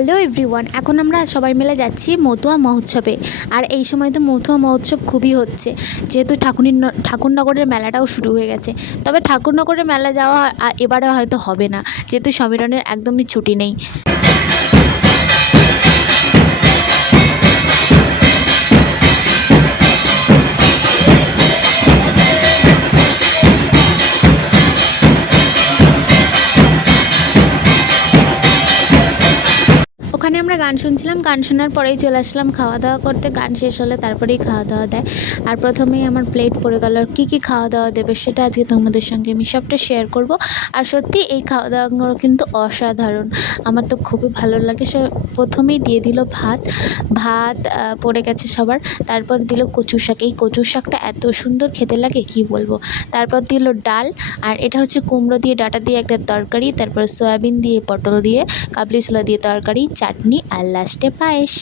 Hello everyone, এখন আমরা সবাই মিলে যাচ্ছি মতুয়া মহোৎসবে। আর এই সময় তো মতুয়া মহোৎসব খুবই হচ্ছে, যেহেতু ঠাকুরনগরের মেলাটাও শুরু হয়ে গেছে। তবে ঠাকুরনগরের মেলা যাওয়া এবারে হয়তো হবে না, যেহেতু সমীরনের একদমই ছুটি নেই। ওখানে আমরা গান শুনছিলাম, গান শোনার পরেই চলে আসলাম খাওয়া দাওয়া করতে। গান শেষ হলে তারপরেই খাওয়া দাওয়া দেয়। আর প্রথমেই আমার প্লেট পড়ে গেল, কী কী খাওয়া দাওয়া দেবে সেটা আজকে তোমাদের সঙ্গে আমি সবটা শেয়ার করব। আর সত্যি এই খাওয়া দাওয়াগুলো কিন্তু অসাধারণ, আমার তো খুবই ভালো লাগে। প্রথমেই দিয়ে দিল ভাত ভাত পড়ে গেছে সবার। তারপর দিল কচু শাক, এই কচু শাকটা এত সুন্দর খেতে লাগে কি বলবো। তারপর দিল ডাল, আর এটা হচ্ছে কুমড়ো দিয়ে ডাঁটা দিয়ে একটা তরকারি, তারপর সয়াবিন দিয়ে পটল দিয়ে কাবলি ছোলা দিয়ে তরকারি, চাটনি আর লাস্টে পায়েস।